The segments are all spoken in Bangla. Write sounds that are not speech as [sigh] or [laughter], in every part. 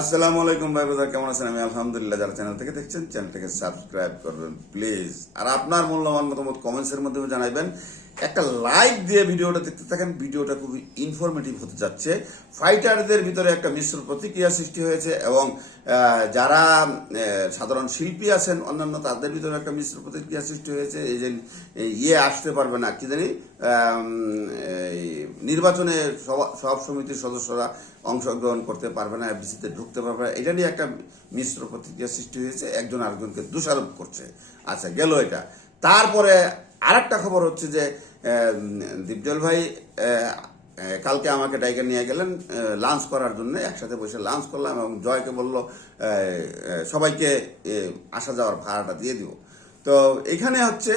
আসসালামু আলাইকুম ভাই ব্রাদার কেমন আছেন? আমি আলহামদুলিল্লাহ, যারা চ্যানেল থেকে দেখছেন চ্যানেলটাকে সাবস্ক্রাইব করবেন প্লিজ আর আপনার মূল্যবান মতামত কমেন্টসের মধ্যেও জানাবেন একটা লাইক দিয়ে ভিডিওটা দেখতে থাকেন। ভিডিওটা খুবই ইনফরমেটিভ হতে যাচ্ছে। ফাইটারদের ভিতরে একটা মিশ্র প্রতিক্রিয়া সৃষ্টি হয়েছে এবং যারা সাধারণ শিল্পী আছেন, অন্যান্য তাদের ভিতরে একটা মিশ্র প্রতিক্রিয়া সৃষ্টি হয়েছে। এই যে ইয়ে আসতে পারবে না, কি জানি নির্বাচনে সব- সমিতির সদস্যরা অংশগ্রহণ করতে পারবে না, এফডিসিতে ঢুকতে পারবে না। এটা নিয়ে একটা মিশ্র প্রতিক্রিয়া সৃষ্টি হয়েছে। একজন আরেকজনকে দোষারোপ করছে। আচ্ছা গেল এটা। তারপরে আরেকটা খবর হচ্ছে যে দীপজল ভাই কালকে আমাকে ডাইকে নিয়ে গেলেন লাঞ্চ করার জন্য। একসাথে বসে লাঞ্চ করলাম এবং জয়কে বলল সবাইকে আসা যাওয়ার ভাড়াটা দিয়ে দিব। তো এখানে হচ্ছে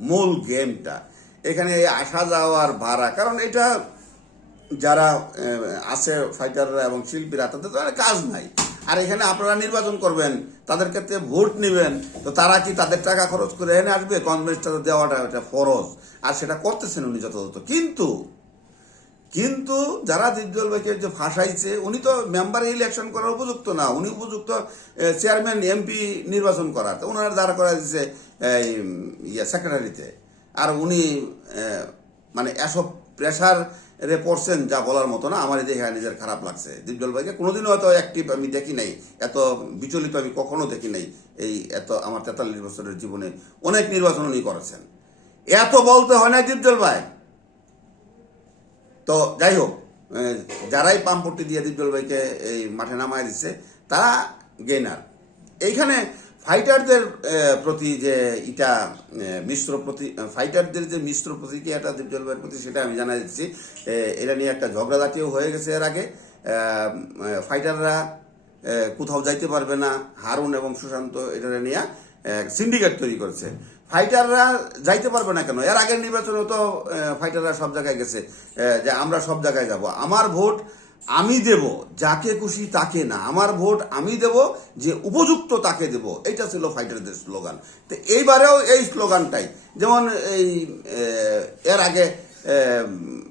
মূল গেমটা এখানে আসা যাওয়ার ভাড়া, কারণ এটা যারা আছে ফাইটাররা এবং শিল্পীরা, তাদের তো কাজ নাই। আর এখানে আপনারা নির্বাচন করবেন তাদের ক্ষেত্রে ভোট নেবেন তো তারা কি তাদের টাকা খরচ করে এনে আসবে? কনভেন্সটা দেওয়াটা এটা ফরজ। আর সেটা করতেছেন উনি যথাযথ। কিন্তু কিন্তু যারা দীপজল ভাইকে যে ফাঁসাইছে উনি তো মেম্বার ইলেকশন করার উপযুক্ত না। উনি উপযুক্ত চেয়ারম্যান এমপি নির্বাচন করার। তো ওনারা দাঁড় করা দিচ্ছে এই, ইয়ে সেক্রেটারিতে আর উনি মানে এসব প্রেশার রে পড়ছেন যা বলার মতো না, আমার দেখে নিজের খারাপ লাগছে। দীপজল ভাইকে কোনোদিনও এত অ্যাক্টিভ আমি দেখি নাই, এত বিচলিত আমি কখনো দেখি নাই এই এত আমার তেতাল্লিশ বছরের জীবনে অনেক নির্বাচন উনি করেছেন। এত বলতে হয় না দীপজল ভাই। তো যাই হোক যারাই পাম্পটি দিয়ে দীপজল ভাইকে এই মাঠে নামায় দিচ্ছে, তারা গেইনার এইখানে ফাইটারদের প্রতি যে এটা মিশ্র প্রতি ফাইটারদের যে মিশ্র প্রতিক্রিয়াটা ভাইয়ের প্রতি সেটা আমি জানা দিচ্ছি। এটা নিয়ে একটা ঝগড়াঝাটিও হয়ে গেছে এর আগে। ফাইটাররা কোথাও যাইতে পারবে না। হারুন এবং সুশান্ত এটা নিয়ে সিন্ডিকেট তৈরি করেছে। ফাইটাররা যাইতে পারবে না কেন? এর আগের নির্বাচনে তো ফাইটাররা সব জায়গায় গেছে। যে আমরা সব জায়গায় যাব। আমার ভোট আমি দেব, যাকে খুশি তাকে না। আমার ভোট আমি দেব, যে উপযুক্ত তাকে দেব। এটা ছিল ফাইটারদের স্লোগান। তো এইবারেও এই স্লোগানটাই। যেমন এই এর আগে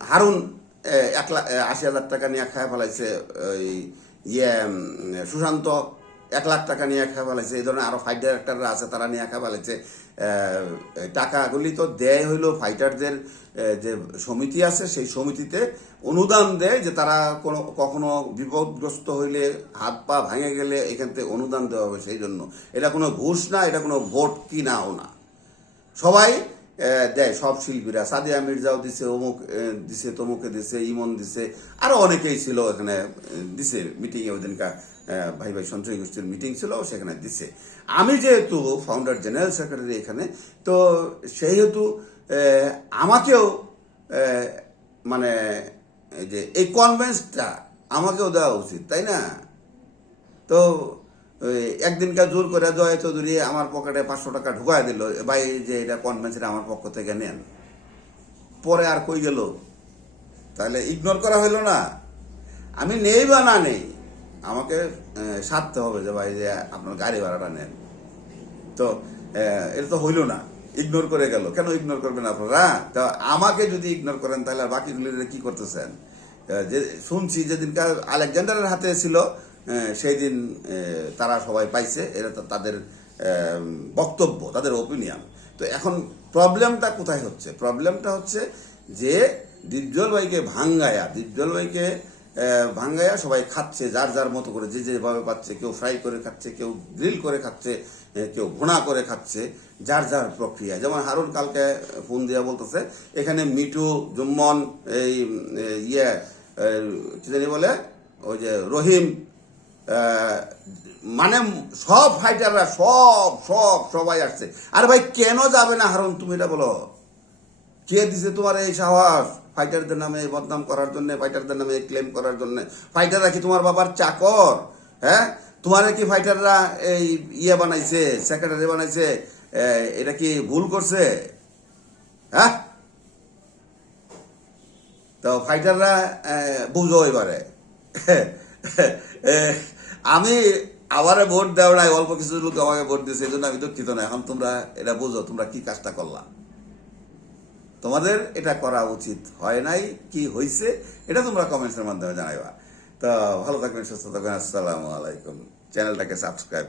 হারুন এক লাখ আশি হাজার টাকা নিয়ে খায় ফেলাইছে, ওই ইয়ে সুশান্ত। এক লাখ টাকা নিয়ে খায় ফেলাইছে। এই ধরনের আরও ফাইট ডাইরেক্টররা আছে, তারা নিয়ে খায় ফেলাইছে। টাকাগুলি তো দেয় হইল ফাইটারদের যে সমিতি আছে, সেই সমিতিতে অনুদান দেয় যে তারা কোনো, কখনো বিপদগ্রস্ত হইলে হাত পা ভেঙে গেলে এখান থেকে অনুদান দেওয়া হবে সেই জন্য। এটা কোনো ঘুষ না, এটা কোনো ভোট কিনাও না। সবাই দেয় সব শিল্পীরা। সাদিয়া মির্জাও দিছে, অমুক দিছে, তমুকে দিছে, ইমন দিছে। আরও অনেকেই ছিল এখানে দিছে মিটিং এ ওদিনকার ভাই ভাই সঞ্চয় গোষ্ঠীর মিটিং ছিল সেখানে দিছে। আমি যেহেতু ফাউন্ডার জেনারেল সেক্রেটারি এখানে, তো সেহেতু আমাকেও মানে যে এই কনভেন্সটা আমাকেও দেওয়া উচিত, তাই না? তো ওই একদিনকার জোর করে জয় চৌধুরী আমার পকেটে পাঁচশো টাকা ঢুকায় দিল, ভাই যে এটা কনভেন্সটা আমার পক্ষ থেকে নেন। পরে আর কই গেল? তাহলে ইগনোর করা হইল না। আমি নেই বা না নেই, আমাকে সারতে হবে যে ভাই যে আপনার গাড়ি ভাড়াটা নেন। তো এটা তো হইল না ইগনোর করে গেল। কেন ইগনোর করবেন আপনারা? তো আমাকে যদি ইগনোর করেন তাহলে আর বাকিগুলি কি করতেছেন? যে, শুনছি যেদিনকার আলেকজান্ডারের হাতে ছিল সেই দিন তারা সবাই পাইছে। তো তাদের বক্তব্য, তাদের ওপিনিয়ন তো এখন প্রবলেমটা কোথায় হচ্ছে? প্রবলেমটা হচ্ছে যে দীপজল ভাইকে ভাঙ্গায়া, দীপজল ভাইকে ভাঙ্গায়া সবাই খাচ্ছে, যার যার মতো করে, যে যেভাবে পাচ্ছে, কেউ ফ্রাই করে খাচ্ছে, কেউ গ্রিল করে খাচ্ছে কেউ ঘোড়া করে খাচ্ছে, যার যার প্রক্রিয়া। যেমন হারুন কালকে ফোন দিয়া বলতেছে, এখানে মিটু জুম্মন, এই ইয়ে কি জানি বলে, ওই যে রহিম মানে সব ফাইটাররা সব সব সবাই আসছে। আর ভাই, কেন যাবে না হারুন, তুমি এটা বলো? কে দিছে তোমার এই সাহস? ফাইটারদের নামে বদনাম করার জন্য ফাইটারদের নামে ক্লেম করার জন্য। ফাইটাররা কি তোমার বাবার চাকর? হ্যাঁ? তোমার কি ফাইটাররা এই ইয়ে বানাইছে সেক্রেটারি বানাইছে? এটা কি ভুল করছে? হ্যাঁ? তো ফাইটাররা বুঝো এবারে। [laughs] আমি আবার ভোট দেওয়া নাই অল্প কিছু লোক আমাকে ভোট দিয়েছে এই জন্য আমি দুঃখিত না। এখন তোমরা এটা বোঝো, তোমরা কি কাজটা করলা? তোমাদের এটা করা উচিত। হয় নাই, কি হয়েছে এটা তোমরা কমেন্টসের মাধ্যমে জানাইবা। তো ভালো থাকবেন, সুস্থ থাকবেন, আসসালামু আলাইকুম। চ্যানেলটাকে সাবস্ক্রাইব